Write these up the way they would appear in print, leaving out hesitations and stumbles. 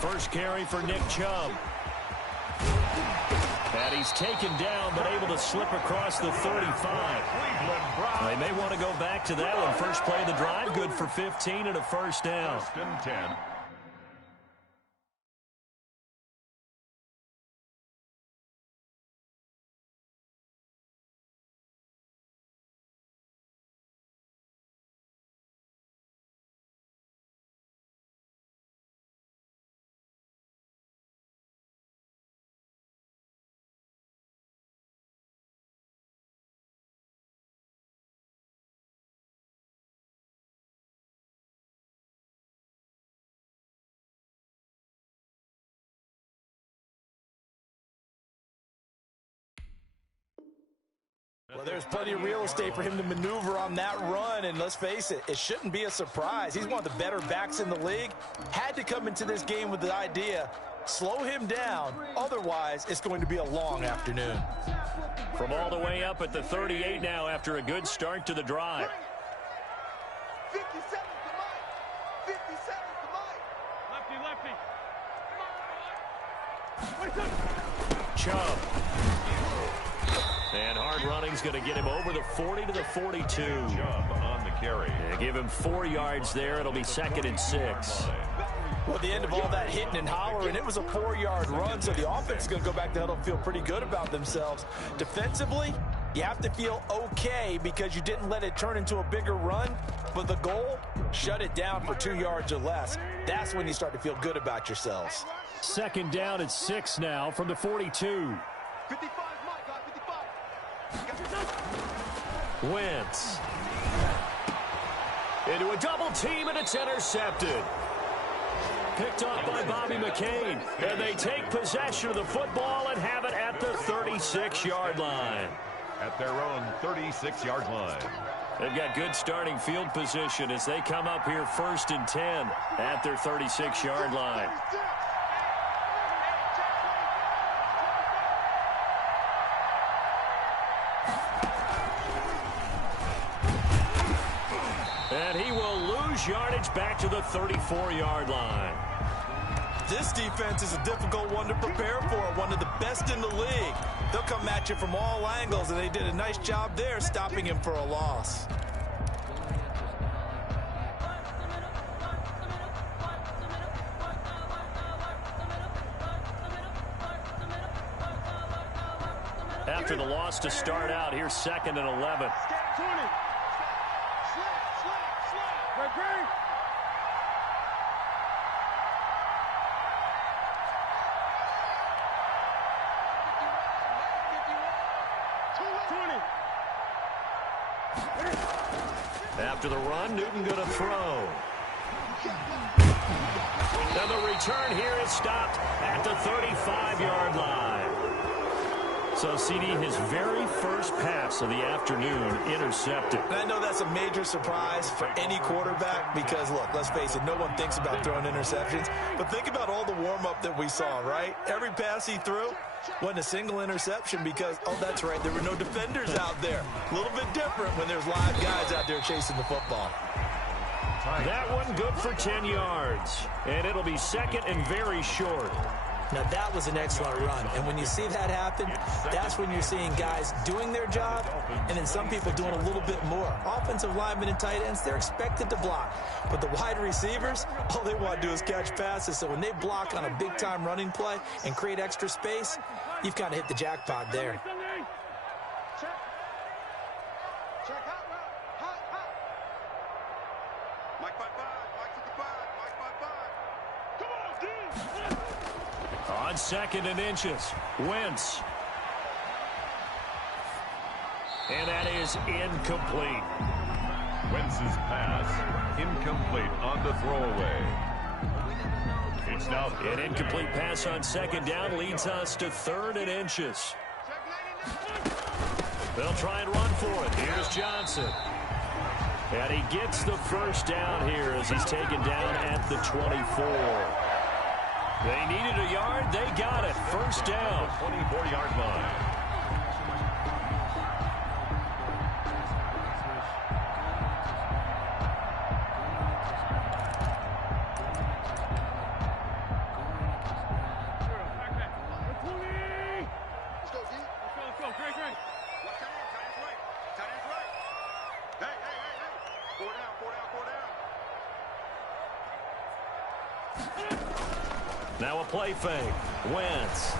First carry for Nick Chubb. And he's taken down, but able to slip across the 35. They may want to go back to that one. First play of the drive, good for 15 and a first down. First and 10. Well, there's plenty of real estate for him to maneuver on that run, and let's face it, it shouldn't be a surprise. He's one of the better backs in the league. Had to come into this game with the idea, slow him down, otherwise it's going to be a long afternoon. From all the way up at the 38 now after a good start to the drive. 57 to Mike. 57 to Mike. Lefty. Chubb. And hard running's going to get him over the 40 to the 42. Chubb on the carry. Give him 4 yards there. It'll be 2nd and 6. Well, at the end of all that hitting and hollering, it was a 4-yard run, so the offense is going to go back to huddle and feel pretty good about themselves. Defensively, you have to feel okay because you didn't let it turn into a bigger run, but the goal, shut it down for 2 yards or less. That's when you start to feel good about yourselves. 2nd down at 6 now from the 42. 55, Mike, 55. Wentz. Into a double team, and it's intercepted. Picked off by Bobby McCain. And they take possession of the football and have it at the 36-yard line. At their own 36-yard line. They've got good starting field position as they come up here 1st and 10 at their 36-yard line. And he will lose yardage back to the 34-yard line. This defense is a difficult one to prepare for, one of the best in the league. They'll come at you from all angles, and they did a nice job there stopping him for a loss. After the loss to start out, here's 2nd and 11. After the run, Newton going to throw. And the return here is stopped at the 35-yard line. So, CD, his very first pass of the afternoon intercepted. And I know that's a major surprise for any quarterback because, look, let's face it, no one thinks about throwing interceptions. But think about all the warm-up that we saw, right? Every pass he threw wasn't a single interception because, oh, that's right, there were no defenders out there. A little bit different when there's live guys out there chasing the football. That one good for 10 yards. And it'll be 2nd and very short. Now, that was an excellent run. And when you see that happen, that's when you're seeing guys doing their job and then some people doing a little bit more. Offensive linemen and tight ends, they're expected to block. But the wide receivers, all they want to do is catch passes. So when they block on a big-time running play and create extra space, you've kind of hit the jackpot there. On 2nd and inches, Wentz. And that is incomplete. Wentz's pass incomplete on the throwaway. It's now an incomplete pass on 2nd down leads us to 3rd and inches. They'll try and run for it. Here's Johnson. And he gets the first down here as he's taken down at the 24. They needed a yard. They got it. First down. 24-yard line. Now a play fake. Wentz.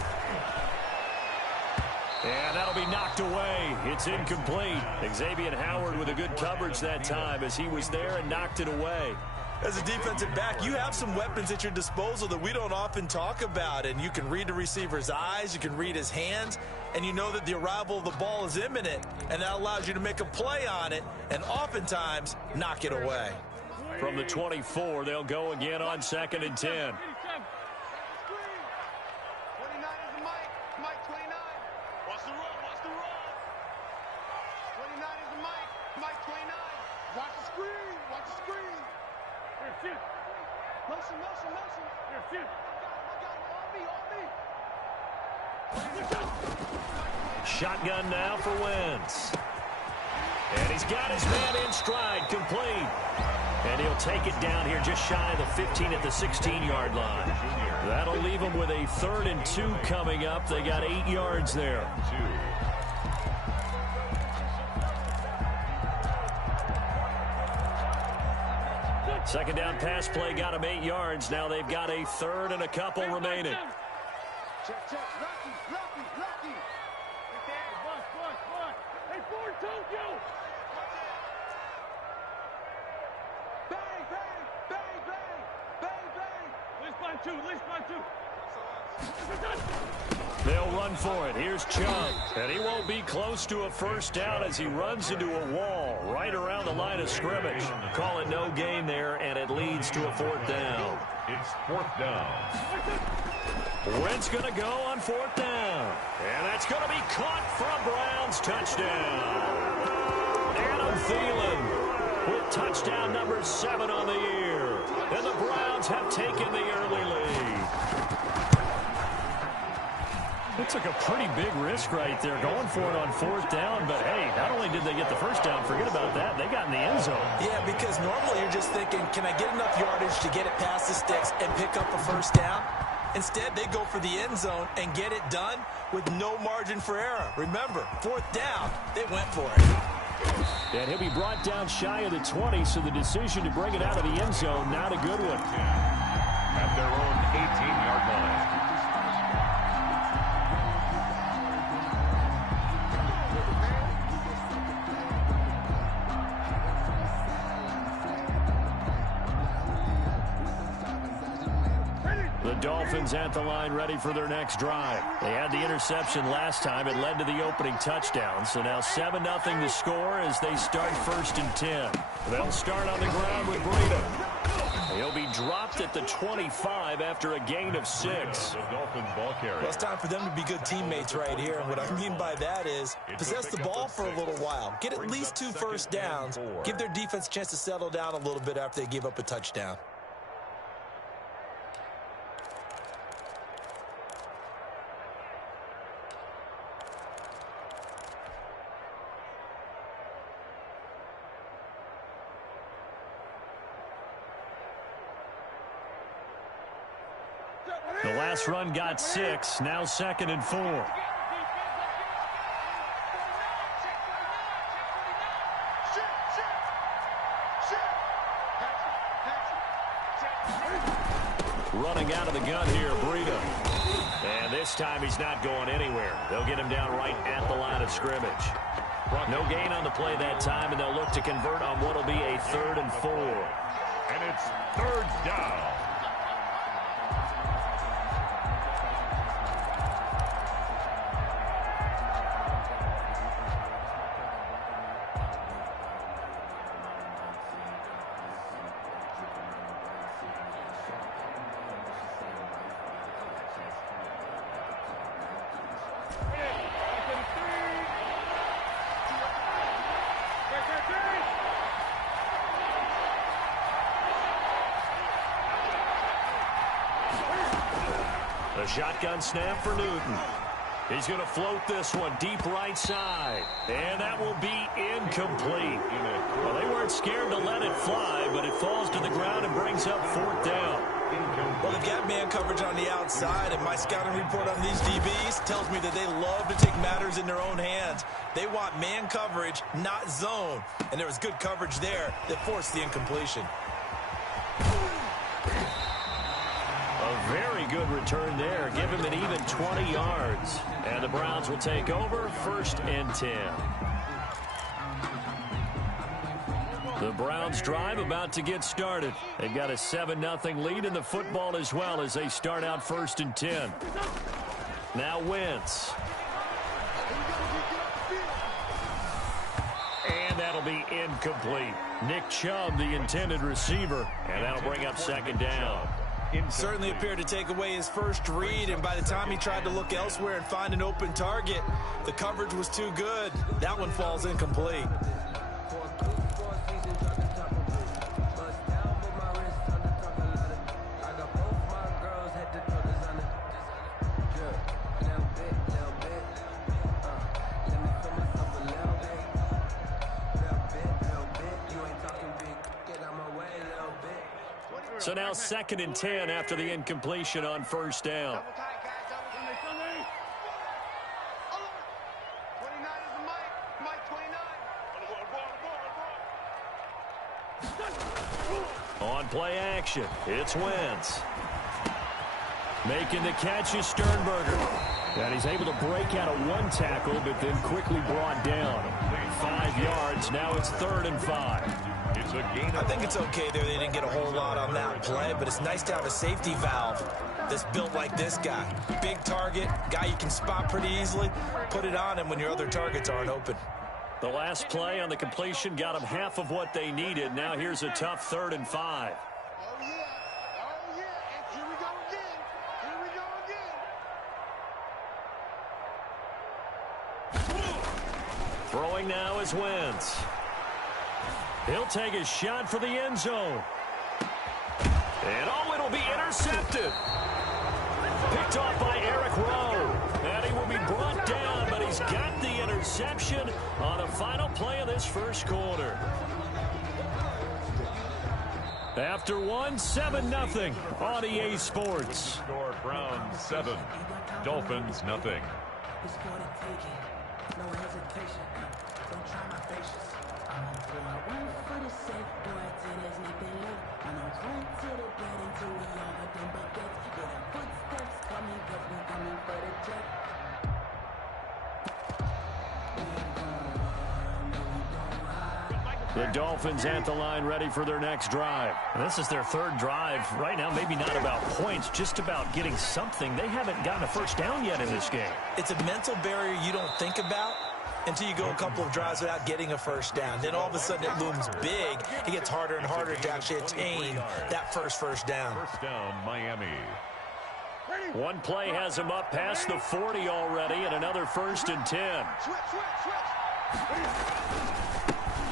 And that'll be knocked away. It's incomplete. Xavier Howard with a good coverage that time as he was there and knocked it away. As a defensive back, you have some weapons at your disposal that we don't often talk about. And you can read the receiver's eyes, you can read his hands, and you know that the arrival of the ball is imminent. And that allows you to make a play on it and oftentimes knock it away. From the 24, they'll go again on 2nd and 10. 29 is the Mike. Mike 29. Watch the run. Watch the run. 29 is the Mike. Mike 29. Watch the screen. Watch the screen. Motion, motion, motion. On me. Shotgun now for Wentz. And he's got his man in stride, complete. And he'll take it down here just shy of the 15 at the 16-yard line. That'll leave him with a 3rd and 2 coming up. They got 8 yards there. Second down pass play got him 8 yards. Now they've got a 3rd and a couple remaining. Check, check. Lucky, lucky, lucky. Right there. Bus. Hey, Ford told you. Bang, bang, bang, bang, bang, bang. List by two. They'll run for it. Here's Chubb. And he won't be close to a first down as he runs into a wall right around the line of scrimmage. Call it no gain there, and it leads to a 4th down. It's 4th down. Wentz going to go on 4th down. And that's going to be caught for a Browns touchdown. Adam Thielen with touchdown number 7 on the year. And the Browns have taken the early lead. It took a pretty big risk right there going for it on 4th down. But, hey, not only did they get the first down, forget about that, they got in the end zone. Yeah, because normally you're just thinking, can I get enough yardage to get it past the sticks and pick up a first down? Instead, they go for the end zone and get it done with no margin for error. Remember, 4th down, they went for it. And he'll be brought down shy of the 20, so the decision to bring it out of the end zone, not a good one. At their own 18-yard line. The Dolphins at the line ready for their next drive. They had the interception last time. It led to the opening touchdown. So now 7-0 to score as they start 1st and 10. They'll start on the ground with Breida. He'll be dropped at the 25 after a gain of 6. The Dolphins ball carrier. Well, it's time for them to be good teammates right here. And what I mean by that is possess the ball for a little while. Get at least 2 first downs. Give their defense a chance to settle down a little bit after they give up a touchdown. The last run got 6. Now 2nd and 4. Running out of the gun here, Breida. And this time he's not going anywhere. They'll get him down right at the line of scrimmage. No gain on the play that time, and they'll look to convert on what will be a 3rd and 4. And it's 3rd down. A shotgun snap for Newton. He's going to float this one deep right side. And that will be incomplete. Well, they weren't scared to let it fly, but it falls to the ground and brings up 4th down. Well, they've got man coverage on the outside, and my scouting report on these DBs tells me that they love to take matters in their own hands. They want man coverage, not zone. And there was good coverage there that forced the incompletion. good return there. Give him an even 20 yards. And the Browns will take over 1st and 10. The Browns drive about to get started. They've got a 7-0 lead in the football as well as they start out 1st and 10. Now Wentz. And that'll be incomplete. Nick Chubb, the intended receiver, and that'll bring up 2nd down. Certainly appeared to take away his first read, and by the time he tried to look elsewhere and find an open target, the coverage was too good. That one falls incomplete. So now 2nd and 10 after the incompletion on 1st down. On play action, it's Wentz. Making the catch is Sternberger. And he's able to break out of one tackle, but then quickly brought down. 5 yards, now it's 3rd and 5. I think it's okay there. They didn't get a whole lot on that play, but it's nice to have a safety valve that's built like this guy. Big target, guy you can spot pretty easily. Put it on him when your other targets aren't open. The last play on the completion got them half of what they needed. Now here's a tough 3rd and 5. Oh, yeah. Oh, yeah. And here we go again. Here we go again. Throwing now is Wentz. He'll take a shot for the end zone. And oh, it'll be intercepted. Picked off by Eric Rowe. And he will be brought down, but he's got the interception on the final play of this first quarter. After one, 7-0 on EA Sports. Score Browns 7, Dolphins nothing. No hesitation. Don't try my patience. I'm on for my one for the safe boy till there's nothing left. I'm on run to the bed until we all but them buckets. Yeah, the footsteps coming cause we coming for the check. The Dolphins at the line ready for their next drive. And this is their 3rd drive. Right now, maybe not about points, just about getting something. They haven't gotten a first down yet in this game. It's a mental barrier you don't think about until you go a couple of drives without getting a first down. Then all of a sudden it looms big. It gets harder and harder to actually attain that first down. First down, Miami. One play has him up past the 40 already, and another 1st and 10.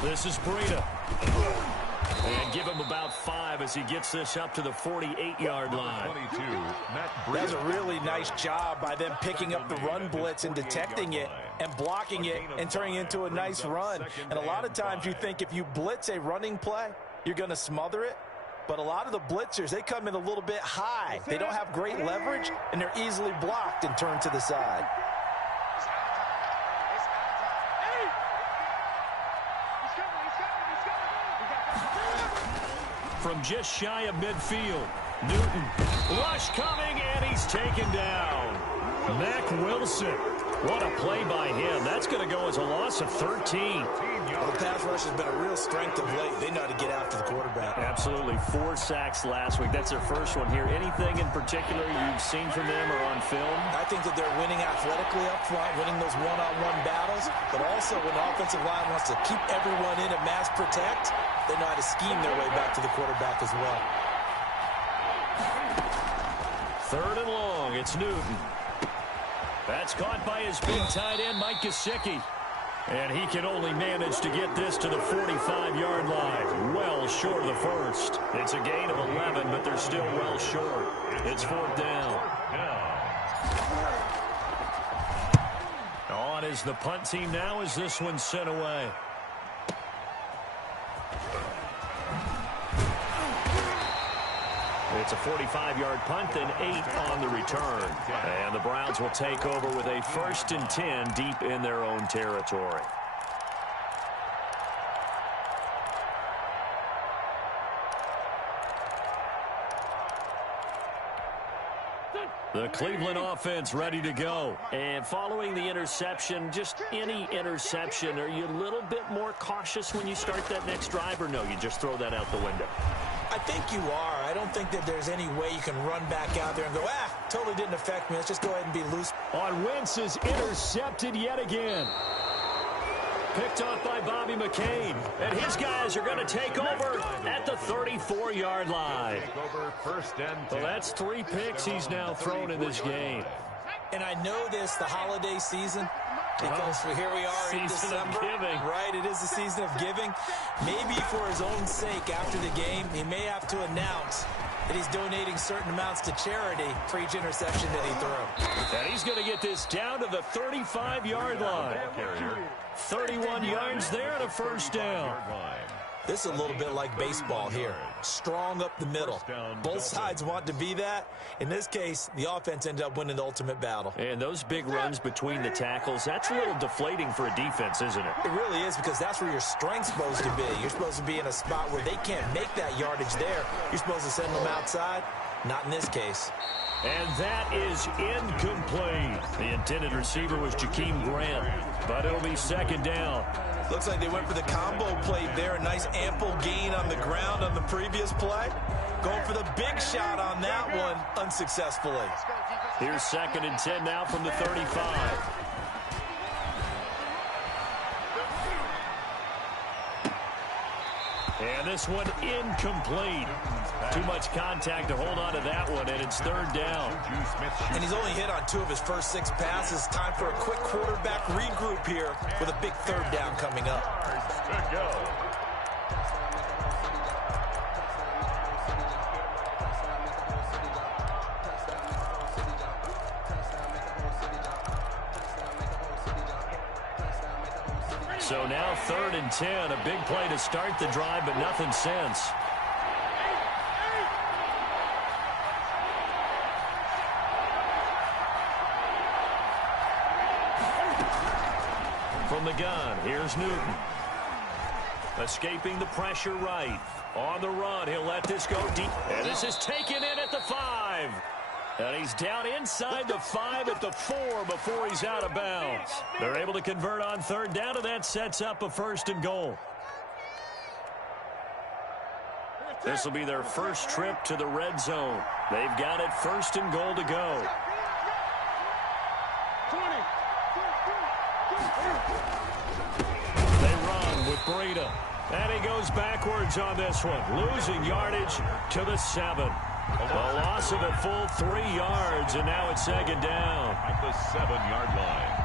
This is Breida. And give him about 5 as he gets this up to the 48-yard line. 22, Matt Breida. That's a really nice job by them picking up the run blitz and detecting it and blocking it and turning it into a nice run. And a lot of times you think if you blitz a running play, you're going to smother it. But a lot of the blitzers, they come in a little bit high. They don't have great leverage, and they're easily blocked and turned to the side. From just shy of midfield, Newton. Rush coming, and he's taken down. Mack Wilson. What a play by him. That's going to go as a loss of 13. Well, the pass rush has been a real strength of late. They know how to get after the quarterback. Absolutely. 4 sacks last week. That's their first one here. Anything in particular you've seen from them or on film? I think that they're winning athletically up front, winning those one-on-one battles, but also when the offensive line wants to keep everyone in and mass protect, they know how to scheme their way back to the quarterback as well. 3rd and long. It's Newton. That's caught by his big tight end, Mike Gesicki. And he can only manage to get this to the 45-yard line. Well short of the first. It's a gain of 11, but they're still well short. It's 4th down. On is the punt team now as this one's sent away. It's a 45-yard punt, then 8 on the return. And the Browns will take over with a 1st and 10 deep in their own territory. The Cleveland offense ready to go. And following the interception, just any interception, are you a little bit more cautious when you start that next drive, or no, you just throw that out the window? I think you are. I don't think that there's any way you can run back out there and go, totally didn't affect me. Let's just go ahead and be loose. On Wentz is intercepted yet again. Picked off by Bobby McCain. And his guys are going to take over at the 34-yard line. Well, that's 3 picks he's now thrown in this game. And I know this, the holiday season, because here we are in December. Giving. Right, it is the season of giving. Maybe for his own sake after the game, he may have to announce that he's donating certain amounts to charity for each interception that he threw. And he's going to get this down to the 35-yard line. 31 yards there and a first down. This is a little bit like baseball here. Strong up the middle. Both sides want to be that. In this case, the offense ended up winning the ultimate battle. And those big runs between the tackles, that's a little deflating for a defense, isn't it? It really is, because that's where your strength's supposed to be. You're supposed to be in a spot where they can't make that yardage there. You're supposed to send them outside. Not in this case. And that is incomplete. The intended receiver was Jakeem Grant, but it'll be second down. Looks like they went for the combo play there. A nice ample gain on the ground on the previous play. Going for the big shot on that one unsuccessfully. Here's 2nd and 10 now from the 35. And this one incomplete. Too much contact to hold on to that one, and it's 3rd down. And he's only hit on 2 of his first 6 passes. Time for a quick quarterback regroup here with a big 3rd down coming up. So now 3rd and 10, a big play to start the drive, but nothing since. From the gun, here's Newton. Escaping the pressure right. On the run, he'll let this go deep. And this is taken in at the 5. And he's down inside the 5 at the 4 before he's out of bounds. They're able to convert on 3rd down, and that sets up a 1st and goal. This will be their first trip to the red zone. They've got it 1st and goal to go. They run with Breida. And he goes backwards on this one, losing yardage to the 7. A loss of a full 3 yards, and now it's 2nd down. At the 7-yard line.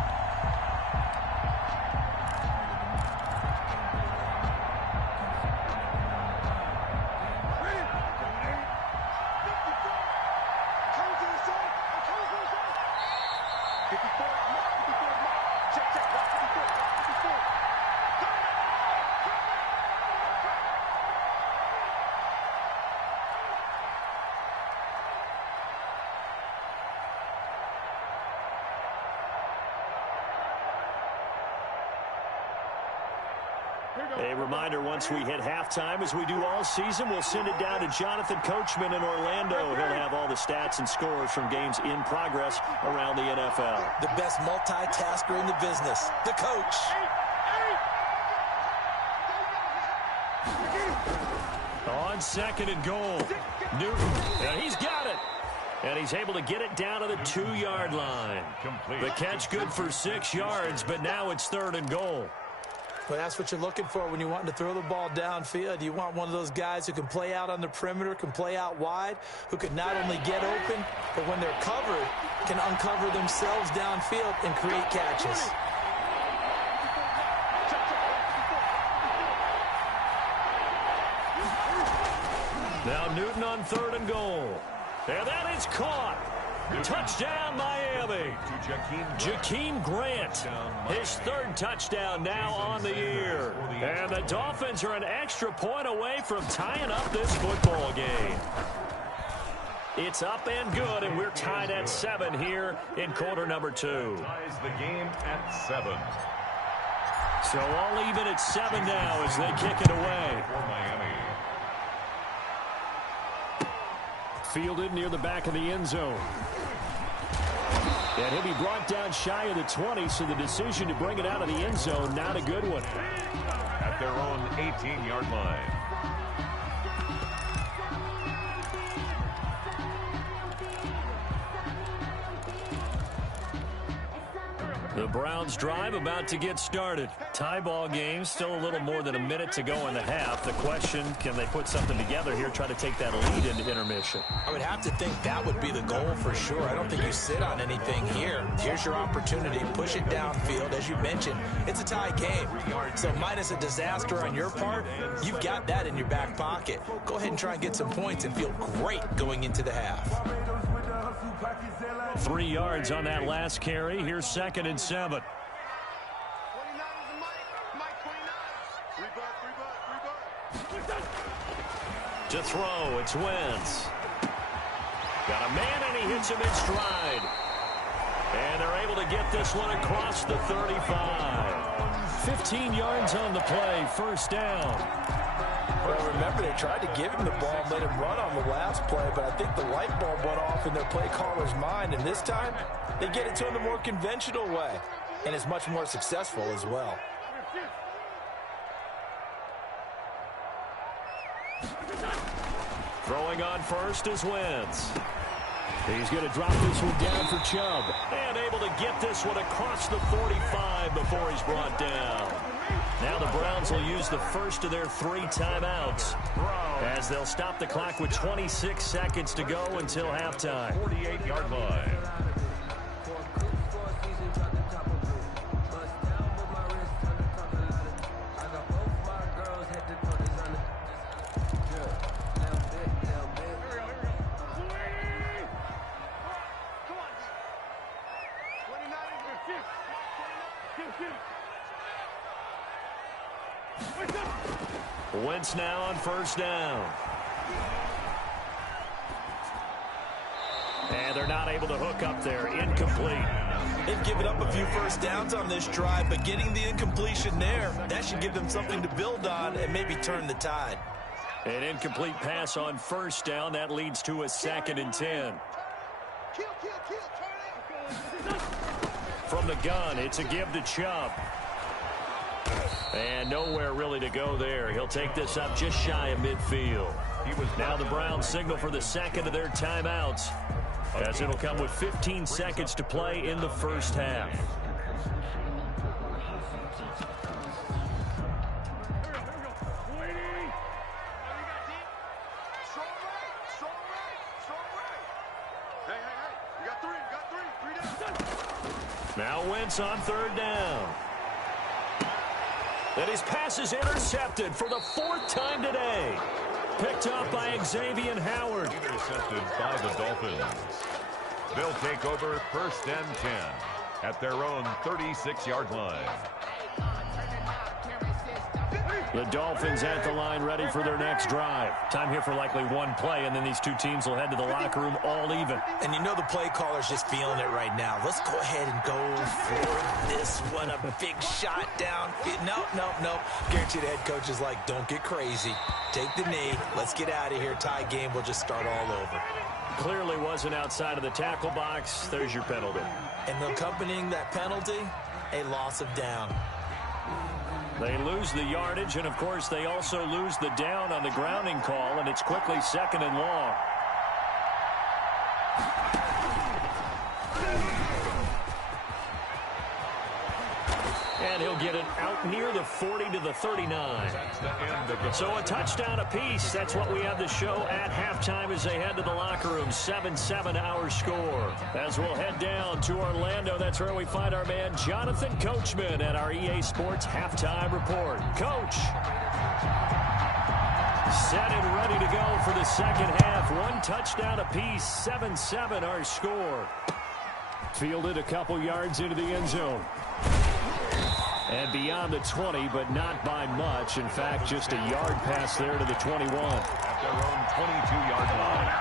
A reminder, once we hit halftime, as we do all season, we'll send it down to Jonathan Coachman in Orlando. He'll have all the stats and scores from games in progress around the NFL. The best multitasker in the business, the coach. On 2nd and goal, Newton, and he's got it. And he's able to get it down to the 2-yard line. The catch good for 6 yards, but now it's 3rd and goal. Well, that's what you're looking for when you want to throw the ball downfield. You want one of those guys who can play out on the perimeter, can play out wide, who can not only get open, but when they're covered, can uncover themselves downfield and create catches. Now Newton on 3rd and goal. And that is caught. Touchdown, Miami. Jakeem Grant, his 3rd touchdown now on the year. And the Dolphins are an extra point away from tying up this football game. It's up and good, and we're tied at 7 here in quarter number 2. Ties the game at 7. So all even at 7 now as they kick it away. For Miami. Fielded near the back of the end zone. And he'll be brought down shy of the 20, so the decision to bring it out of the end zone, not a good one. At their own 18-yard line. The Browns drive about to get started. Tie ball game, still a little more than a minute to go in the half. The question, can they put something together here, try to take that lead into intermission? I would have to think that would be the goal for sure. I don't think you sit on anything here. Here's your opportunity. Push it downfield. As you mentioned, it's a tie game. So minus a disaster on your part, you've got that in your back pocket. Go ahead and try and get some points and feel great going into the half. 3 yards on that last carry. Here's 2nd and 7. 29 is the Mike 29. Free bud. To throw, it's Wentz. Got a man, and he hits him in stride. And they're able to get this one across the 35. 15 yards on the play, first down. Well, remember, they tried to give him the ball and let him run on the last play, but I think the light bulb went off in their play caller's mind, and this time they get it to him the more conventional way, and it's much more successful as well. Throwing on first is Wentz. He's going to drop this one down for Chubb. And able to get this one across the 45 before he's brought down. Now the Browns will use the first of their 3 timeouts as they'll stop the clock with 26 seconds to go until halftime. 48-yard line. Wentz now on first down. And they're not able to hook up there. Incomplete. They've given up a few first downs on this drive, but getting the incompletion there, that should give them something to build on and maybe turn the tide. An incomplete pass on first down. That leads to a 2nd and 10. From the gun, it's a give to Chubb. And nowhere really to go there. He'll take this up just shy of midfield. Now the Browns signal for the 2nd of their timeouts, as it'll come with 15 seconds to play in the first half. Now Wentz on 3rd down. And his pass is intercepted for the 4th time today. Picked up by Xavier Howard. Intercepted by the Dolphins. They'll take over 1st and 10 at their own 36-yard line. The Dolphins at the line, ready for their next drive. Time here for likely one play, and then these two teams will head to the locker room all even. And you know the play caller's just feeling it right now. Let's go ahead and go for this one. A big shot down. Nope. Guarantee the head coach is like, don't get crazy. Take the knee. Let's get out of here. Tie game. We'll just start all over. Clearly wasn't outside of the tackle box. There's your penalty. And accompanying that penalty, a loss of down. They lose the yardage, and, of course, they also lose the down on the grounding call, and it's quickly 2nd and long. And he'll get it out near the 40 to the 39. So a touchdown apiece. That's what we have the show at halftime as they head to the locker room. 7-7 our score. As we'll head down to Orlando, that's where we find our man Jonathan Coachman at our EA Sports Halftime Report. Coach. Set and ready to go for the second half. 1 touchdown apiece. 7-7 our score. Fielded a couple yards into the end zone. And beyond the 20, but not by much. In fact, just a yard pass there to the 21. At their own 22-yard line.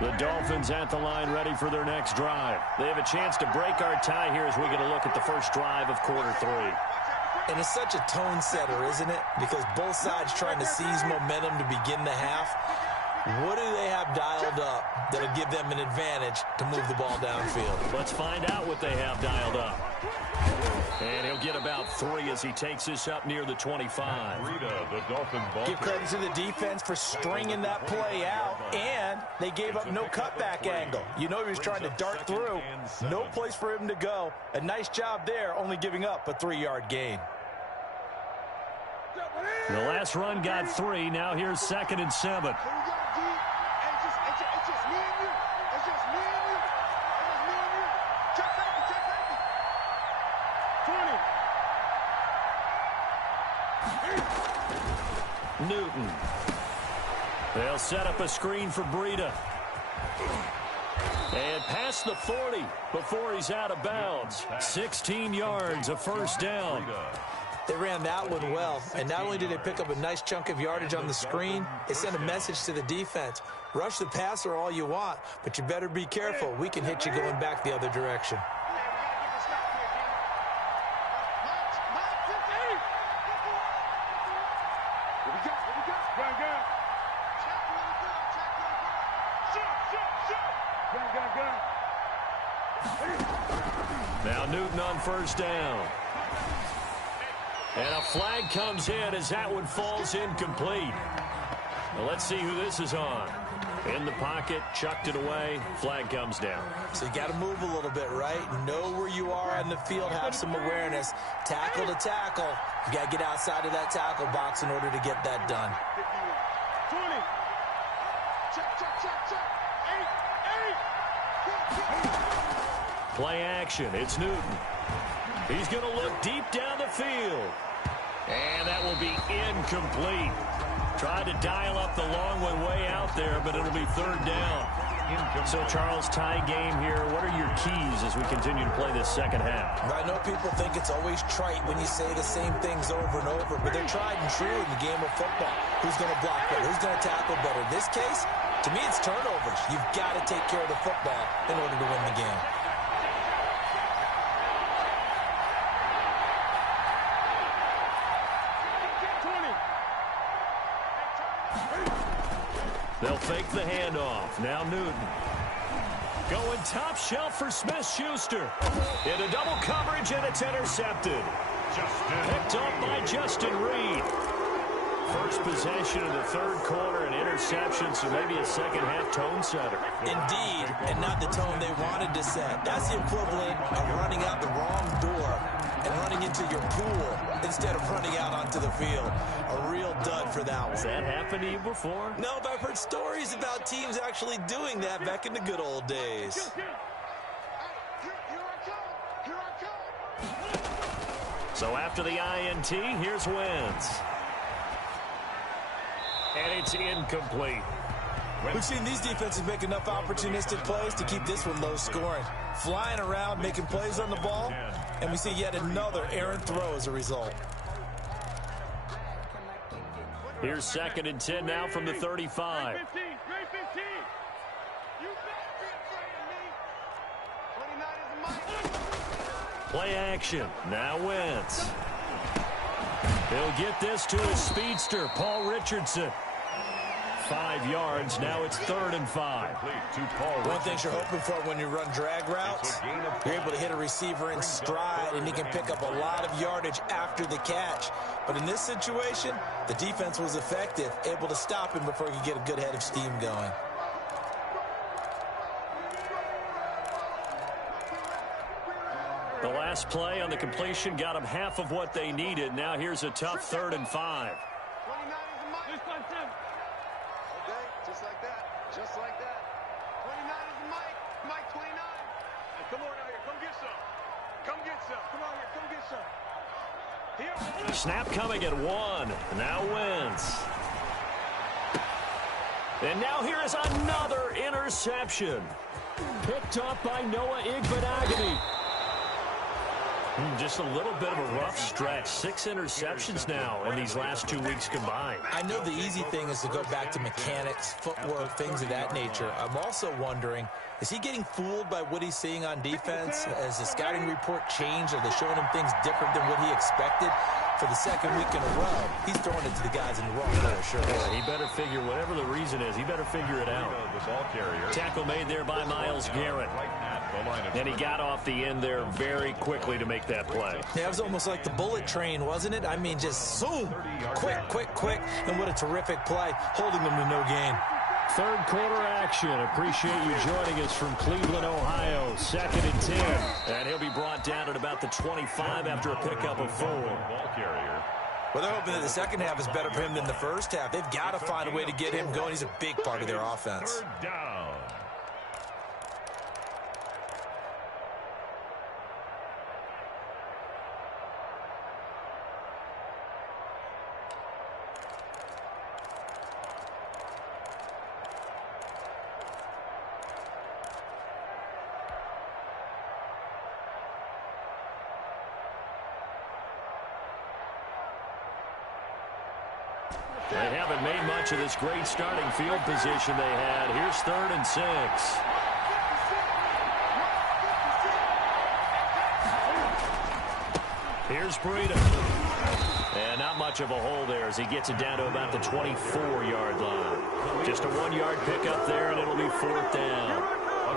The Dolphins at the line, ready for their next drive. They have a chance to break our tie here as we get a look at the first drive of quarter 3. And it's such a tone setter, isn't it? Because both sides trying to seize momentum to begin the half. What do they have dialed up that'll give them an advantage to move the ball downfield? Let's find out what they have dialed up. And he'll get about 3 as he takes this up near the 25. The Dolphin ball. Give credit to the defense for stringing that play out, and they gave up no cutback angle. You know he was trying to dart through. No place for him to go. A nice job there, only giving up a 3-yard gain. The last run got 3. Now here's 2nd and 7. Newton. They'll set up a screen for Breida. And past the 40 before he's out of bounds. 16 yards, a first down. They ran that one well, and not only did they pick up a nice chunk of yardage on the screen, it sent a message to the defense. Rush the passer all you want, but you better be careful. We can hit you going back the other direction. Now Newton on first down. And a flag comes in as that one falls incomplete. Well, let's see who this is on. In the pocket, chucked it away, flag comes down. So you got to move a little bit, right? Know where you are on the field, have some awareness. Tackle to tackle. You got to get outside of that tackle box in order to get that done. 20. Check, check, check, check. 8. Play action, it's Newton. He's going to look deep down the field. And that will be incomplete. Tried to dial up the long one way out there, but it'll be 3rd down. So, Charles, tie game here. What are your keys as we continue to play this second half? I know people think it's always trite when you say the same things over and over, but they're tried and true in the game of football. Who's going to block better? Who's going to tackle better? In this case, to me, it's turnovers. You've got to take care of the football in order to win the game. They'll fake the handoff. Now Newton. Going top shelf for Smith-Schuster. Into double coverage, and it's intercepted. Picked up by Justin Reed. First possession of the 3rd quarter, an interception, so maybe a second-half tone setter. Indeed, and not the tone they wanted to set. That's the equivalent of running out the wrong door and running into your pool instead of running out onto the field. A real dud for that one. Has that happened to you before? No, but I've heard stories about teams actually doing that back in the good old days. So after the INT, here's Wentz. And it's incomplete. We've seen these defenses make enough opportunistic plays to keep this one low scoring. Flying around, making plays on the ball, and we see yet another errant throw as a result. Here's 2nd and 10 now from the 35. Play action. Now Wentz. He'll get this to his speedster, Paul Richardson. 5 yards. Now it's 3rd and 5. One thing you're hoping for when you run drag routes, you're able to hit a receiver in stride, and he can pick up a lot of yardage after the catch. But in this situation, the defense was effective, able to stop him before he could get a good head of steam going. The last play on the completion got them half of what they needed. Now here's a tough 3rd and 5. Just like that. Just like that. 29 is the Mike. Mike 29. Hey, come on out here. Come get some. Come get some. Come on here. Come get some. Here. Snap coming at 1. Now Wentz. And now here is another interception. Picked up by Noah Igbinoghene. Just a little bit of a rough stretch. 6 interceptions now in these last 2 weeks combined. I know the easy thing is to go back to mechanics, footwork, things of that nature. I'm also wondering, is he getting fooled by what he's seeing on defense? Has the scouting report changed? Are they showing him things different than what he expected? For the second week in a row, he's throwing it to the guys in the wrong color shirt. Yeah, he better figure, whatever the reason is, he better figure it out. The ball carrier. Tackle made there by Myles Garrett. And he got off the end there very quickly to make that play. Yeah, it was almost like the bullet train, wasn't it? I mean, just zoom, quick, quick, quick. And what a terrific play, holding them to no gain. Third quarter action. Appreciate you joining us from Cleveland, Ohio. 2nd and 10. And he'll be brought down at about the 25 after a pickup of 4. Ball carrier. Well, they're hoping that the second half is better for him than the first half. They've got to find a way to get him going. He's a big part of their offense. 3rd down. They haven't made much of this great starting field position they had. Here's 3rd and 6. Here's Breida. And not much of a hole there as he gets it down to about the 24-yard line. Just a 1-yard pickup there, and it'll be 4th down.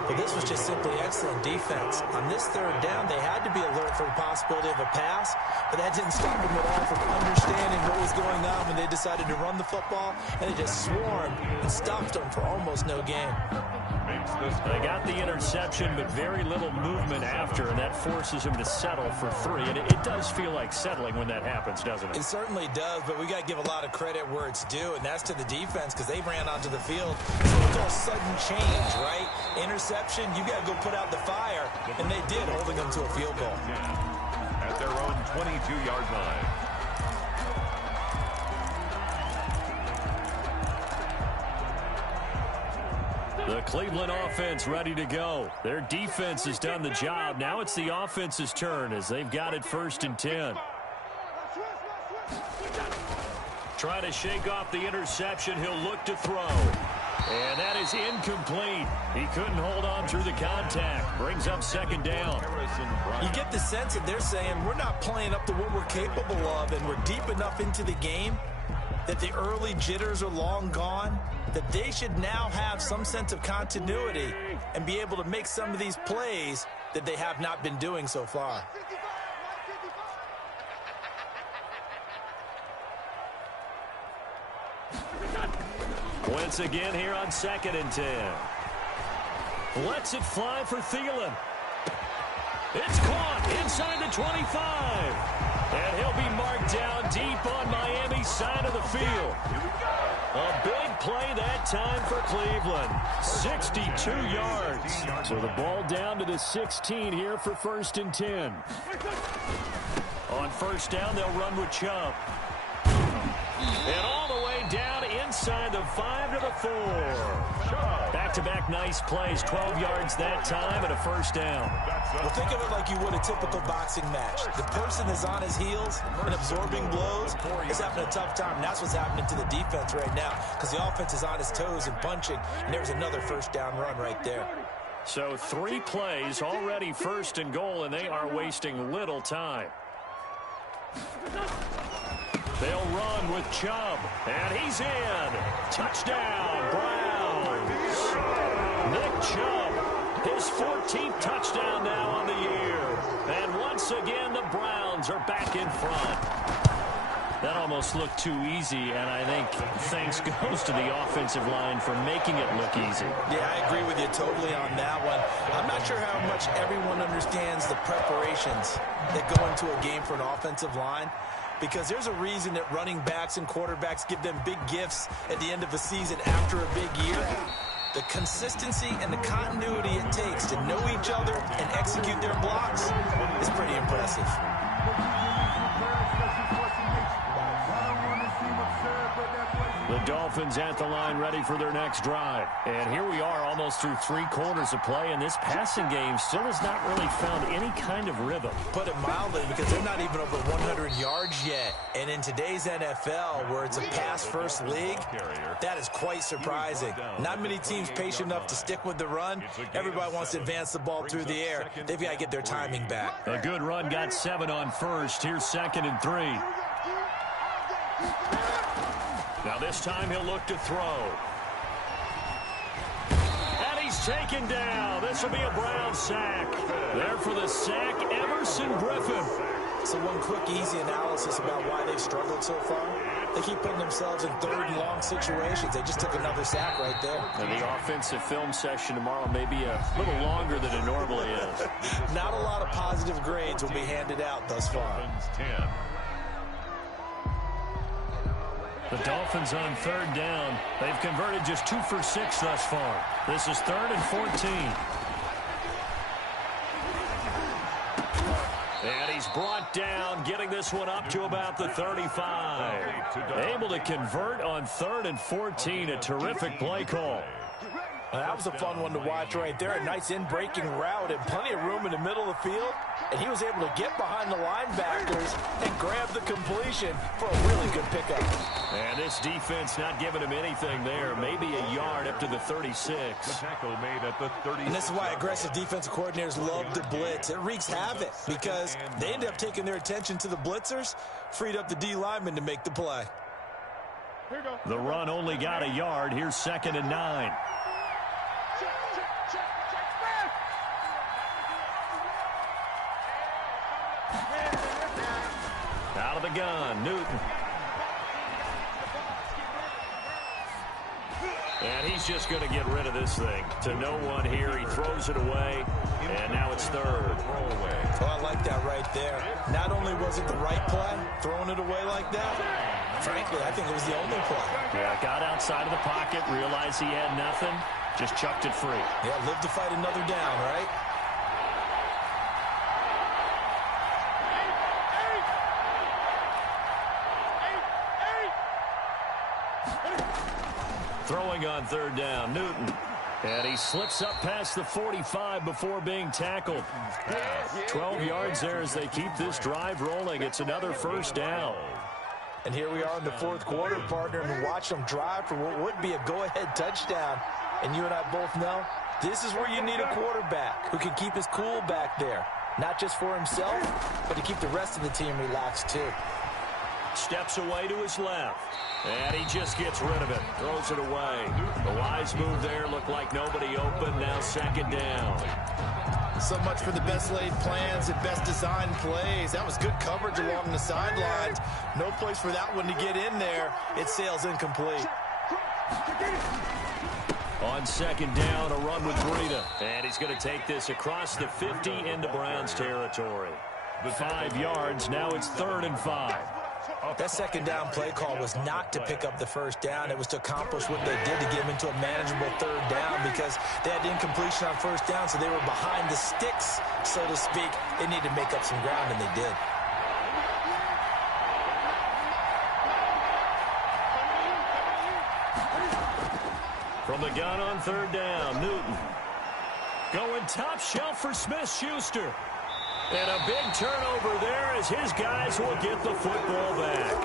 But this was just simply excellent defense. On this 3rd down, they had to be alert for the possibility of a pass, but that didn't stop them at all from understanding what was going on when they decided to run the football, and it just swarmed and stopped them for almost no gain. They got the interception, but very little movement after, and that forces him to settle for 3. And it does feel like settling when that happens, doesn't it? It certainly does, but we got to give a lot of credit where it's due, and that's to the defense because they ran onto the field. So it's all sudden change, right? Interception, you got to go put out the fire, and they did, holding them to a field goal. At their own 22-yard line. The Cleveland offense ready to go. Their defense has done the job. Now it's the offense's turn as they've got it 1st and 10. Trying to shake off the interception. He'll look to throw. And that is incomplete. He couldn't hold on through the contact. Brings up 2nd down. You get the sense that they're saying we're not playing up to what we're capable of, and we're deep enough into the game that the early jitters are long gone, that they should now have some sense of continuity and be able to make some of these plays that they have not been doing so far. Once again here on 2nd and 10. Lets it fly for Thielen. It's caught inside the 25. And he'll be marked down deep on Miami's side of the field. A big play that time for Cleveland. 62 yards. So the ball down to the 16 here for 1st and 10. On 1st down, they'll run with Chubb. And all the way down inside the 5 to the 4. Back-to-back nice plays. 12 yards that time and a 1st down. Well, think of it like you would a typical boxing match. The person is on his heels and absorbing blows is having a tough time. And that's what's happening to the defense right now because the offense is on its toes and punching. And there's another 1st down run right there. So 3 plays, already 1st and goal, and they are wasting little time. They'll run with Chubb, and he's in. Touchdown, Browns. Nick Chubb, his 14th touchdown now on the year. And once again, the Browns are back in front. That almost looked too easy, and I think thanks goes to the offensive line for making it look easy. Yeah, I agree with you totally on that one. I'm not sure how much everyone understands the preparations that go into a game for an offensive line, because there's a reason that running backs and quarterbacks give them big gifts at the end of a season after a big year. The consistency and the continuity it takes to know each other and execute their blocks is pretty impressive. The Dolphins at the line ready for their next drive. And here we are almost through 3 quarters of play, and this passing game still has not really found any kind of rhythm. Put it mildly, because they're not even over 100 yards yet. And in today's NFL, where it's a pass-first league, that is quite surprising. Not many teams patient enough to stick with the run. Everybody wants to advance the ball through the air. They've got to get their timing back. A good run got 7 on first. Here's 2nd and 3. Now this time he'll look to throw. And he's taken down. This will be a Brown sack. There for the sack, Everson Griffin. So one quick, easy analysis about why they've struggled so far. They keep putting themselves in 3rd and long situations. They just took another sack right there. And the offensive film session tomorrow may be a little longer than it normally is. Not a lot of positive grades will be handed out thus far. 10. The Dolphins on 3rd down. They've converted just 2 for 6 thus far. This is 3rd and 14. And he's brought down, getting this one up to about the 35. Able to convert on 3rd and 14. A terrific play call. That was a fun one to watch right there. A nice in-breaking route and plenty of room in the middle of the field. And he was able to get behind the linebackers and grab the completion for a really good pickup. And this defense not giving him anything there. Maybe a yard up to the 36. The tackle made at the 36. And this is why aggressive defensive coordinators love to blitz. It wreaks havoc because they end up taking their attention to the blitzers, freed up the D lineman to make the play. The run only got a yard. Here's 2nd and 9. Out of the gun, Newton. And he's just going to get rid of this thing. To no one here. He throws it away, and now it's 3rd. Oh, I like that right there. Not only was it the right play, throwing it away like that, frankly, I think it was the only play. Yeah, got outside of the pocket, realized he had nothing, just chucked it free. Yeah, live to fight another down, right? Throwing on 3rd down, Newton. And he slips up past the 45 before being tackled. 12 yards there as they keep this drive rolling. It's another 1st down. And here we are in the 4th quarter, partner, and watch them drive for what would be a go-ahead touchdown. And you and I both know this is where you need a quarterback who can keep his cool back there. Not just for himself, but to keep the rest of the team relaxed too. Steps away to his left. And he just gets rid of it. Throws it away. The wise move there. Looked like nobody open. Now 2nd down. So much for the best laid plans and best designed plays. That was good coverage along the sidelines. No place for that one to get in there. It sails incomplete. On 2nd down, a run with Breida. And he's going to take this across the 50 into Browns territory. 5 yards. Now it's 3rd and 5. That 2nd down play call was not to pick up the 1st down. It was to accomplish what they did to get them into a manageable 3rd down because they had incompletion on 1st down, so they were behind the sticks, so to speak. They needed to make up some ground, and they did. From the gun on 3rd down, Newton. Going top shelf for Smith-Schuster. And a big turnover there as his guys will get the football back.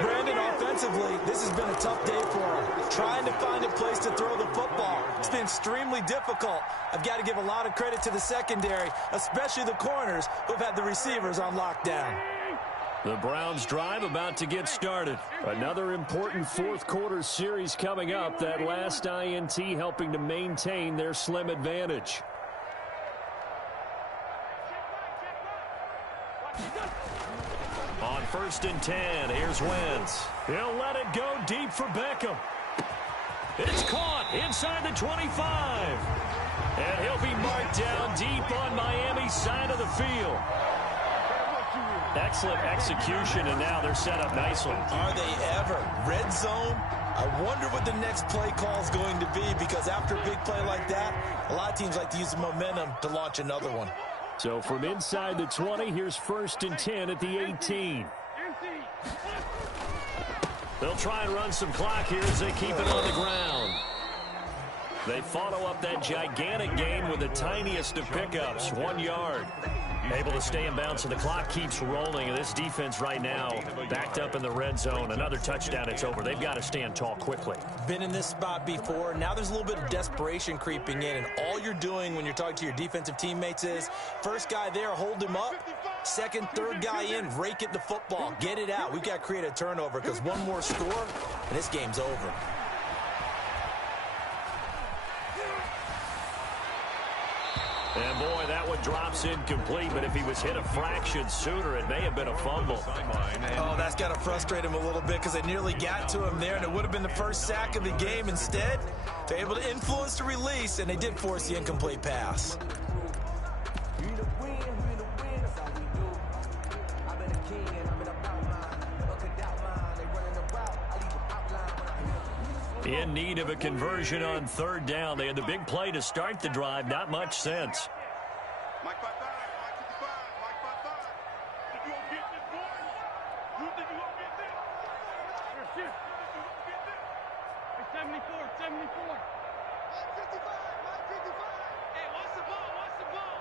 Brandon, offensively, this has been a tough day for him. Trying to find a place to throw the football. It's been extremely difficult. I've got to give a lot of credit to the secondary, especially the corners who've had the receivers on lockdown. The Browns drive about to get started. Another important 4th quarter series coming up. That last INT helping to maintain their slim advantage. On 1st and 10, here's Wentz. He'll let it go deep for Beckham. It's caught inside the 25. And he'll be marked down deep on Miami's side of the field. Excellent execution, and now they're set up nicely. Are they ever? Red zone? I wonder what the next play call is going to be, because after a big play like that, a lot of teams like to use the momentum to launch another one. So from inside the 20, here's 1st and 10 at the 18. They'll try and run some clock here as they keep it on the ground. They follow up that gigantic gain with the tiniest of pickups, 1 yard. Able to stay in bounds, so the clock keeps rolling. This defense right now backed up in the red zone. Another touchdown, it's over. They've got to stand tall quickly. Been in this spot before. Now there's a little bit of desperation creeping in, and all you're doing when you're talking to your defensive teammates is first guy there, hold him up. Second, third guy in, rake it the football. Get it out. We've got to create a turnover because one more score, and this game's over. And, boy, that one drops incomplete, but if he was hit a fraction sooner, it may have been a fumble. Oh, that's got to frustrate him a little bit because they nearly got to him there, and it would have been the first sack of the game. Instead, they're able to influence the release, and they did force the incomplete pass. In need of a conversion on third down. They had the big play to start the drive. Not much sense. Mike 5-5, Mike 55, Mike 5-5. Did you go get this, boys? You think you gonna get this? Here, you think you gonna get this? Hey, 74, 74. Mike 55, Mike 55. Hey, watch the ball, watch the ball.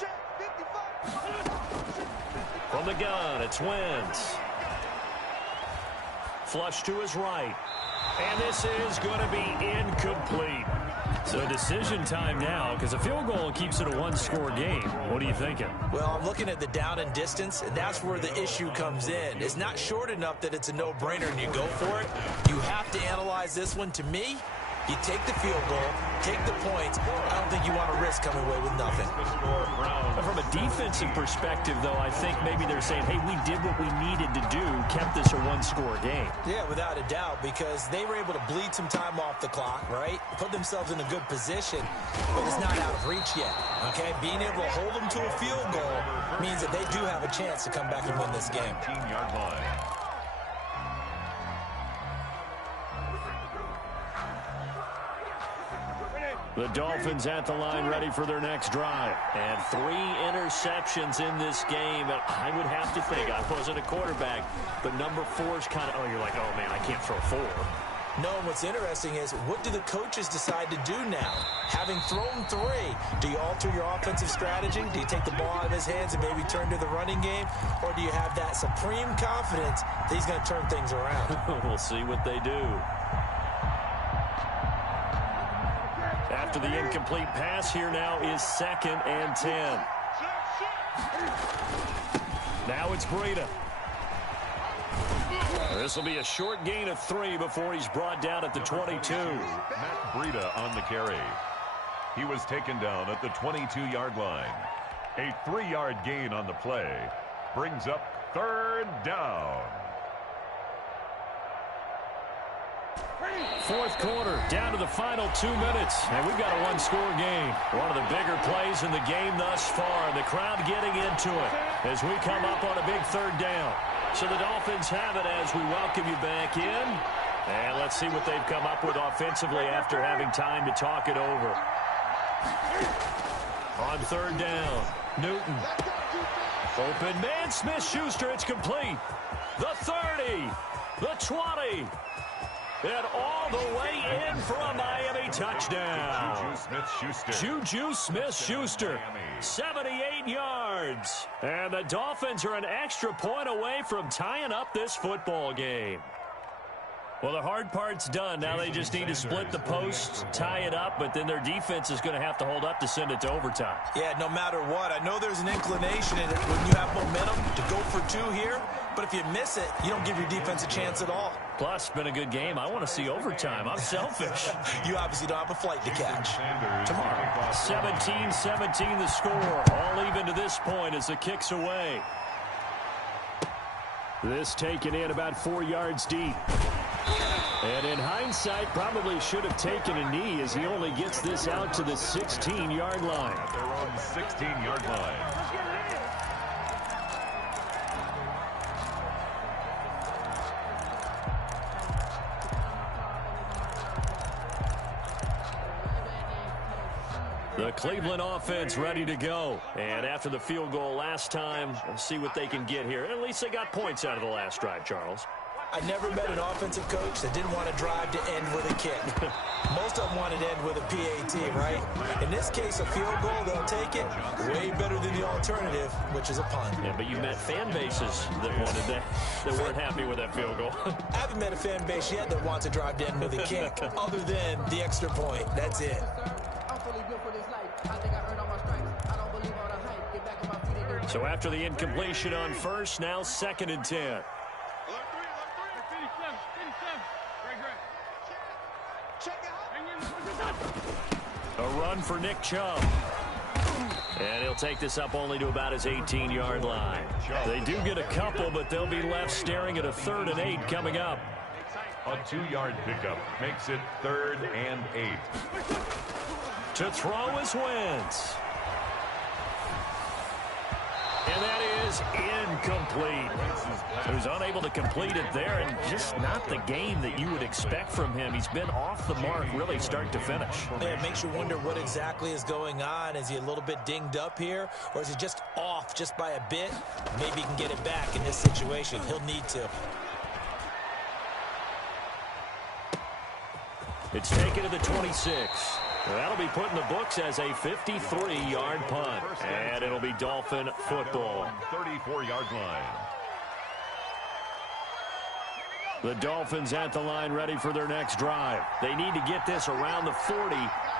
Check, 55. From the gun, it's Wentz. Flush to his right. And this is going to be incomplete. So decision time now because a field goal keeps it a one-score game. What are you thinking? Well, I'm looking at the down and distance, and that's where the issue comes in. It's not short enough that it's a no-brainer and you go for it. You have to analyze this one. To me, you take the field goal, take the points. I don't think you want to risk coming away with nothing. From a defensive perspective, though, I think maybe they're saying, hey, we did what we needed to do, kept this a one-score game. Yeah, without a doubt, because they were able to bleed some time off the clock, right? Put themselves in a good position, but it's not out of reach yet, okay? Being able to hold them to a field goal means that they do have a chance to come back and win this game. 15-yard line. The Dolphins at the line ready for their next drive. And 3 interceptions in this game. And I would have to think, I wasn't a quarterback, but number 4 is kind of, oh, you're like, oh, man, I can't throw 4. No, and what's interesting is what do the coaches decide to do now? Having thrown 3, do you alter your offensive strategy? Do you take the ball out of his hands and maybe turn to the running game? Or do you have that supreme confidence that he's going to turn things around? We'll see what they do. After the incomplete pass, here now is 2nd and 10. Now it's Breida. This will be a short gain of 3 before he's brought down at the 22. Matt Breida on the carry. He was taken down at the 22-yard line. A 3-yard gain on the play brings up 3rd down. 4th quarter, down to the final 2 minutes, and we've got a one-score game. One of the bigger plays in the game thus far. The crowd getting into it as we come up on a big 3rd down. So the Dolphins have it as we welcome you back in. And let's see what they've come up with offensively after having time to talk it over. On 3rd down, Newton. Open man, Smith-Schuster, it's complete. The 30, the 20. And all the way in for a Miami touchdown. Juju Smith-Schuster. Juju Smith-Schuster, 78 yards. And the Dolphins are an extra point away from tying up this football game. Well, the hard part's done. Now they just need to split the posts, tie it up, but then their defense is going to have to hold up to send it to overtime. Yeah, no matter what. I know there's an inclination in it when you have momentum to go for 2 here, but if you miss it, you don't give your defense a chance at all. Plus, been a good game. I want to see overtime. I'm selfish. You obviously don't have a flight to catch. Tomorrow, 17-17 the score. All even to this point as the kick's away. This taken in about 4 yards deep. And in hindsight, probably should have taken a knee as he only gets this out to the 16-yard line. At their own 16-yard line. The Cleveland offense ready to go. And after the field goal last time, we'll see what they can get here. At least they got points out of the last drive, Charles. I never met an offensive coach that didn't want to drive to end with a kick. Most of them wanted to end with a PAT, right? In this case, a field goal, they'll take it. Way better than the alternative, which is a punt. Yeah, but you met fan bases that wanted that weren't happy with that field goal. I haven't met a fan base yet that wants to drive to end with a kick, other than the extra point. That's it. So after the incompletion on first, now 2nd and 10. A run for Nick Chubb. And he'll take this up only to about his 18-yard line. They do get a couple, but they'll be left staring at a 3rd and 8 coming up. A 2-yard pickup makes it 3rd and 8. To throw is Wentz. And that is incomplete. He was unable to complete it there, and just not the game that you would expect from him. He's been off the mark really start to finish. Yeah, it makes you wonder what exactly is going on. Is he a little bit dinged up here, or is he just off just by a bit? Maybe he can get it back in this situation. He'll need to. It's taken to the 26. That'll be put in the books as a 53-yard punt. And it'll be Dolphin football. 34-yard line. The Dolphins at the line ready for their next drive. They need to get this around the 40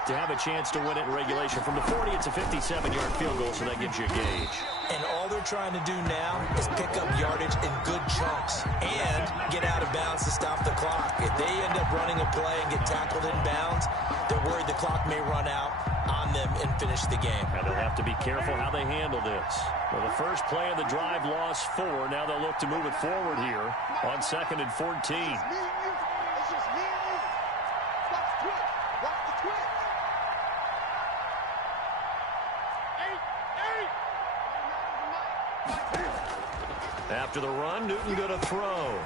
to have a chance to win it in regulation. From the 40, it's a 57-yard field goal, so that gives you a gauge. And all they're trying to do now is pick up yardage in good chunks and get out of bounds to stop the clock. If they end up running a play and get tackled in bounds, they're worried the clock may run out on them and finish the game. And they'll have to be careful how they handle this. Well, the first play of the drive lost 4. Now they'll look to move it forward here on 2nd and 14. It's just me and you. Watch the twitch. Watch the twitch. 8. After the run, Newton going to throw.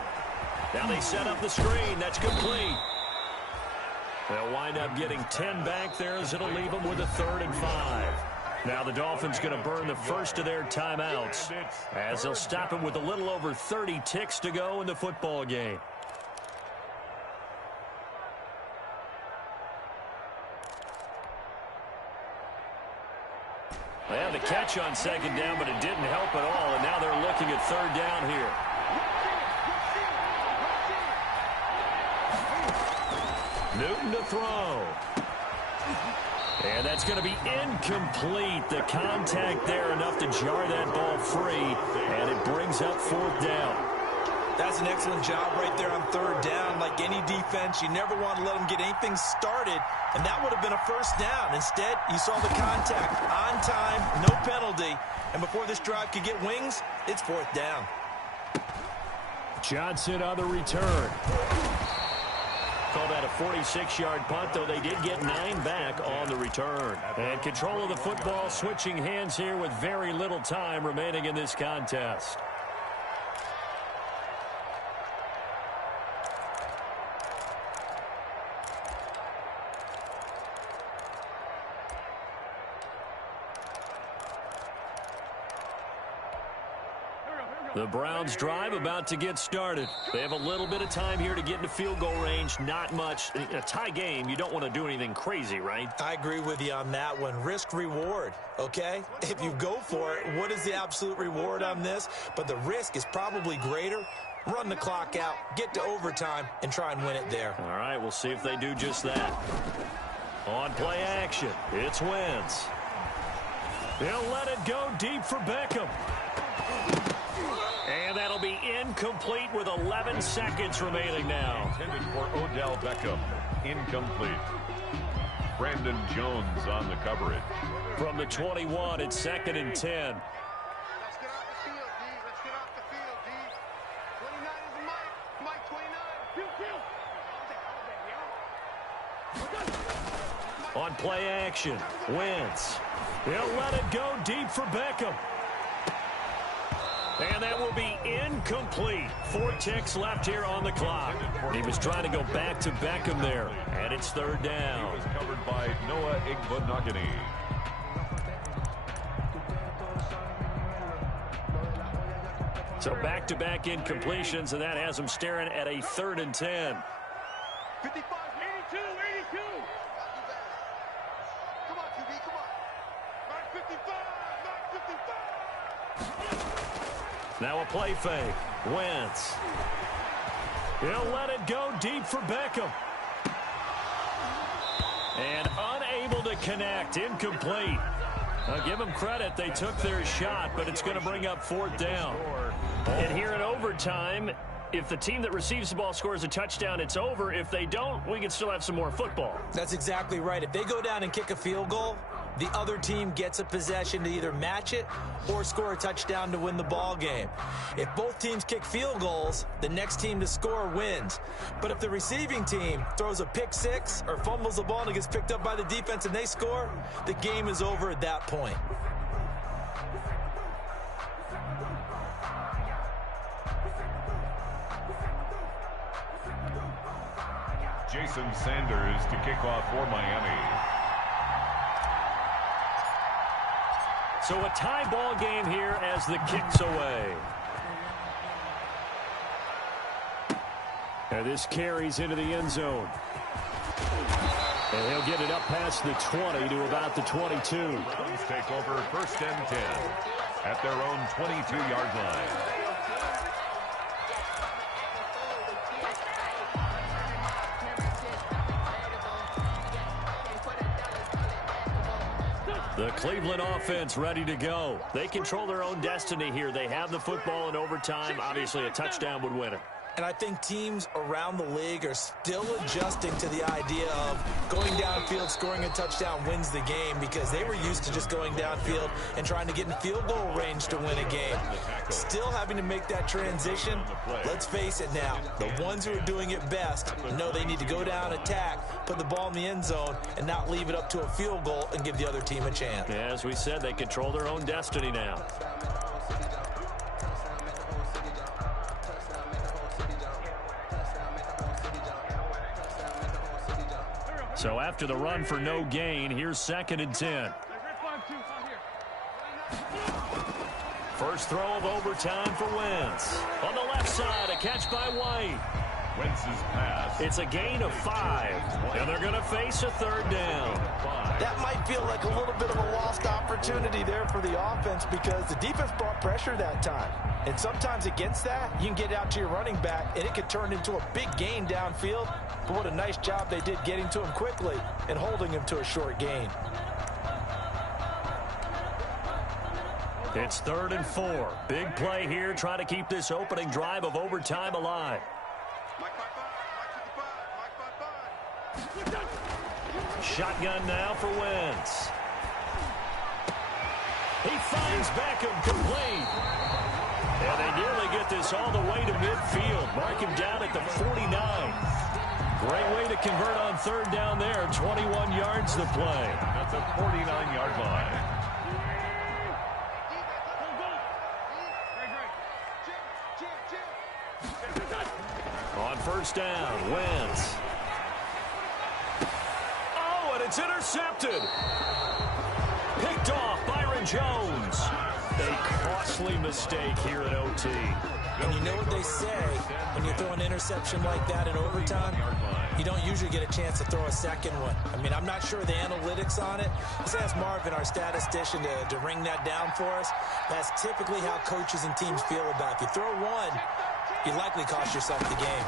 Now they set up the screen. That's complete. They'll wind up getting 10 back there as it'll leave them with a 3rd and 5. Now the Dolphins going to burn the first of their timeouts as they'll stop it with a little over 30 ticks to go in the football game. They had the catch on 2nd down, but it didn't help at all, and now they're looking at 3rd down here. Newton to throw. And that's going to be incomplete. The contact there enough to jar that ball free, and it brings up 4th down. That's an excellent job right there on 3rd down. Like any defense, you never want to let them get anything started, and that would have been a 1st down. Instead, you saw the contact on time, no penalty, and before this drive could get wings, it's 4th down. Johnson on the return. Call that a 46-yard punt, though they did get 9 back on the return. And control of the football switching hands here with very little time remaining in this contest. The Browns drive about to get started. They have a little bit of time here to get into field goal range. Not much. In a tie game, you don't want to do anything crazy, right? I agree with you on that one. Risk reward, okay? If you go for it, what is the absolute reward on this? But the risk is probably greater. Run the clock out, get to overtime, and try and win it there. All right, we'll see if they do just that. On play action, it's Wentz. He'll let it go deep for Beckham. And that'll be incomplete with 11 seconds remaining now. Intended for Odell Beckham. Incomplete. Brandon Jones on the coverage. From the 21, it's 2nd and 10. Let's get off the field, D. Let's get off the field, D. 29 is the Mike. Mike 29. On play action, Wentz. He'll let it go deep for Beckham. And that will be incomplete. 4 ticks left here on the clock. He was trying to go back to Beckham there. And it's 3rd down. He was covered by Noah Igbinoghene. So back-to-back incompletions, and that has them staring at a 3rd and 10. 55, 82, 82. Come on, QB, come on. Mark 55, Mark 55. Now a play fake. Wentz. He'll let it go deep for Beckham. And unable to connect. Incomplete. Now give them credit. They took their shot, but it's going to bring up 4th down. And here in overtime, if the team that receives the ball scores a touchdown, it's over. If they don't, we can still have some more football. That's exactly right. If they go down and kick a field goal, the other team gets a possession to either match it or score a touchdown to win the ball game. If both teams kick field goals, the next team to score wins. But if the receiving team throws a pick six or fumbles the ball and it gets picked up by the defense and they score, the game is over at that point. Jason Sanders to kick off for Miami. So a tie ball game here as the kick's away. And this carries into the end zone. And he'll get it up past the 20 to about the 22. Browns take over 1st and 10 at their own 22-yard line. The Cleveland offense ready to go. They control their own destiny here. They have the football in overtime. Obviously, a touchdown would win it. And I think teams around the league are still adjusting to the idea of going downfield, scoring a touchdown wins the game, because they were used to just going downfield and trying to get in field goal range to win a game. Still having to make that transition. Let's face it now, the ones who are doing it best know they need to go down, attack, put the ball in the end zone, and not leave it up to a field goal and give the other team a chance. Yeah, as we said, they control their own destiny now. So after the run for no gain, here's 2nd and 10. First throw of overtime for Wentz. On the left side, a catch by White. Wentz's pass. It's a gain of 5, and they're going to face a 3rd down. That might feel like a little bit of a lost opportunity there for the offense, because the defense brought pressure that time. And sometimes against that, you can get out to your running back, and it could turn into a big gain downfield. But what a nice job they did getting to him quickly and holding him to a short gain. It's 3rd and 4. Big play here, trying to keep this opening drive of overtime alive. Shotgun now for Wentz. He finds Beckham complete. And they nearly get this all the way to midfield. Mark him down at the 49. Great way to convert on 3rd down there. 21 yards to play. That's a 49-yard line. On 1st down, Wentz. Oh, and it's intercepted. Picked off Byron Jones. A costly mistake here at OT. And you know what they say, when you throw an interception like that in overtime, you don't usually get a chance to throw a second one. I mean, I'm not sure the analytics on it. Let's ask Marvin, our statistician, to ring that down for us. That's typically how coaches and teams feel about it. If you throw one, you likely cost yourself the game.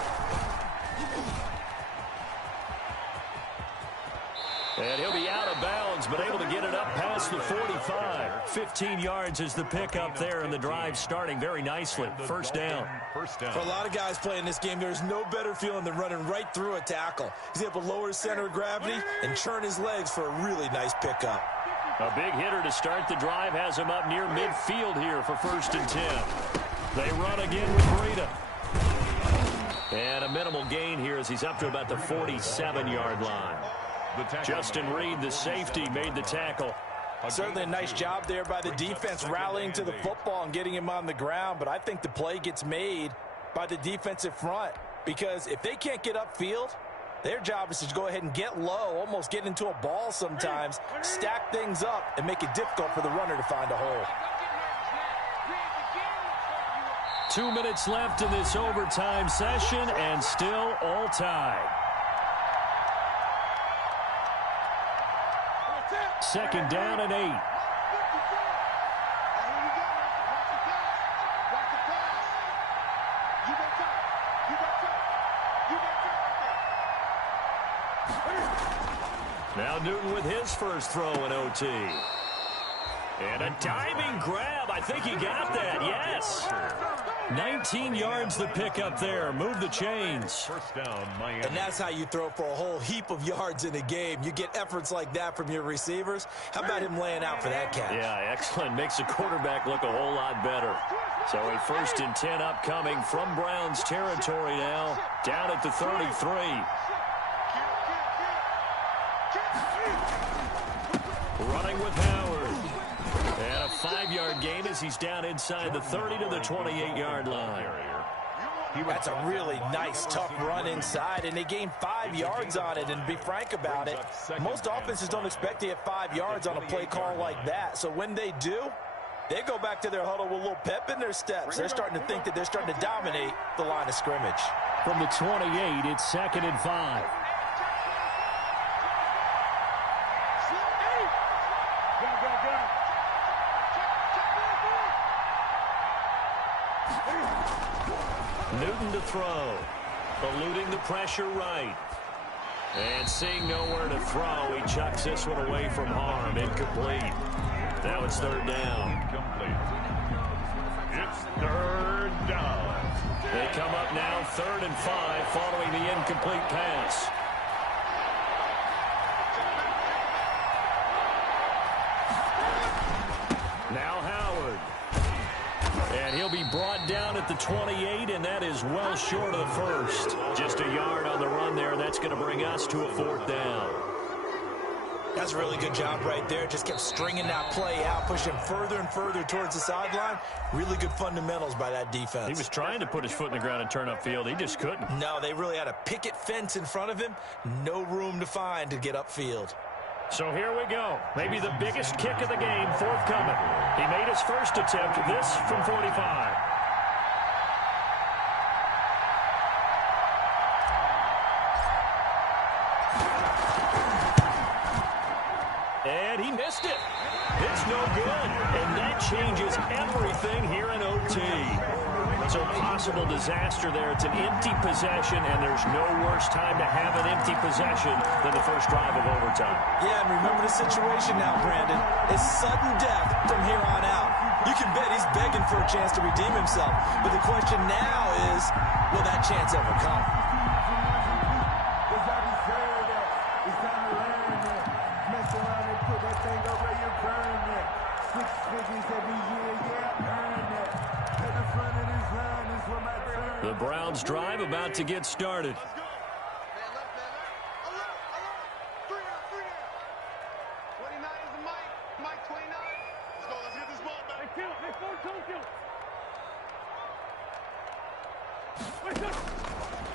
And he'll be out of bounds, but able to get it up past the 45. 15 yards is the pickup there, and the drive starting very nicely. 1st down. For a lot of guys playing this game, there's no better feeling than running right through a tackle. He's able to lower his center of gravity and churn his legs for a really nice pickup. A big hitter to start the drive has him up near midfield here for 1st and 10. They run again with Breida. And a minimal gain here as he's up to about the 47-yard line. Justin Reed, the safety, made the tackle. Certainly a nice job there by the defense rallying to the football and getting him on the ground, but I think the play gets made by the defensive front, because if they can't get upfield, their job is to go ahead and get low, almost get into a ball sometimes, stack things up, and make it difficult for the runner to find a hole. 2 minutes left in this overtime session, and still all tied. Second down and 8. Now Newton with his first throw in OT. And a diving grab. I think he got that. Yes. 19 yards the pick up there. Move the chains. First down, Miami. And that's how you throw for a whole heap of yards in a game. You get efforts like that from your receivers. How about him laying out for that catch? Yeah, excellent. Makes the quarterback look a whole lot better. So a 1st and 10 upcoming from Browns territory now. Down at the 33. Running with Howard. And a 5-yard gain as he's down inside the 30 to the 28-yard line. That's a really nice, tough run inside, and they gained 5 yards on it. And to be frank about it, most offenses don't expect to get 5 yards on a play call like that. So when they do, they go back to their huddle with a little pep in their steps. They're starting to think that they're starting to dominate the line of scrimmage. From the 28, it's 2nd and 5. Newton to throw. Eluding the pressure right. And seeing nowhere to throw, he chucks this one away from harm. Incomplete. Now it's 3rd down. Incomplete. It's 3rd down. They come up now 3rd and 5 following the incomplete pass. Now Howard. And he'll be brought down at the 28, and that is well short of the 1st. Just a yard on the run there, and that's going to bring us to a 4th down. That's a really good job right there. Just kept stringing that play out, pushing further and further towards the sideline. Really good fundamentals by that defense. He was trying to put his foot in the ground and turn upfield. He just couldn't. No, they really had a picket fence in front of him. No room to find to get upfield. So here we go. Maybe the biggest kick of the game forthcoming. He made his first attempt, this from 45. And he missed it. It's no good. And that changes everything here in OT. So possible disaster there. It's an empty possession, and there's no worse time to have an empty possession than the first drive of overtime. Yeah, and remember the situation now, Brandon. It's sudden death from here on out. You can bet he's begging for a chance to redeem himself. But the question now is, will that chance ever come? The Browns drive about to get started.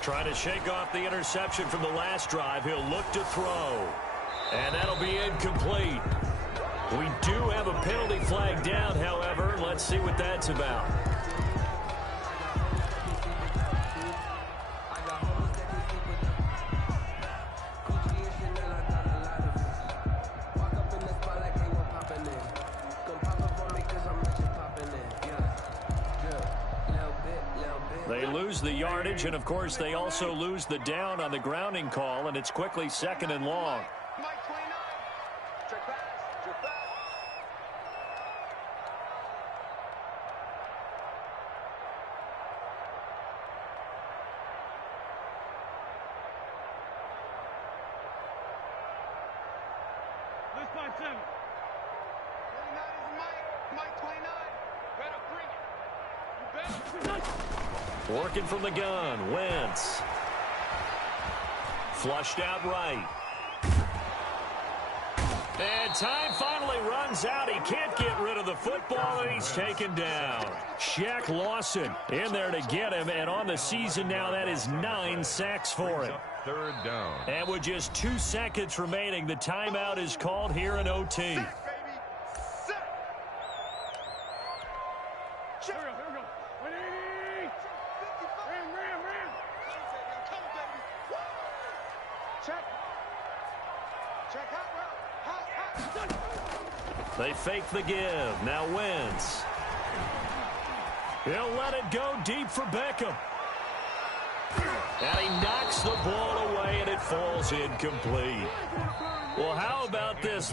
Trying to shake off the interception from the last drive. He'll look to throw. And that'll be incomplete. We do have a penalty flag down, however. Let's see what that's about. They lose the yardage, and of course they also lose the down on the grounding call, and it's quickly 2nd and long. Working from the gun, Wentz. Flushed out right. And time finally runs out. He can't get rid of the football, and he's taken down. Shaq Lawson in there to get him, and on the season now, that is 9 sacks for him. 3rd down. And with just 2 seconds remaining, the timeout is called here in OT. Check. Check out, bro. They fake the give. Now Wentz. He'll let it go deep for Beckham. And he knocks the ball away, and it falls incomplete. Well, how about this?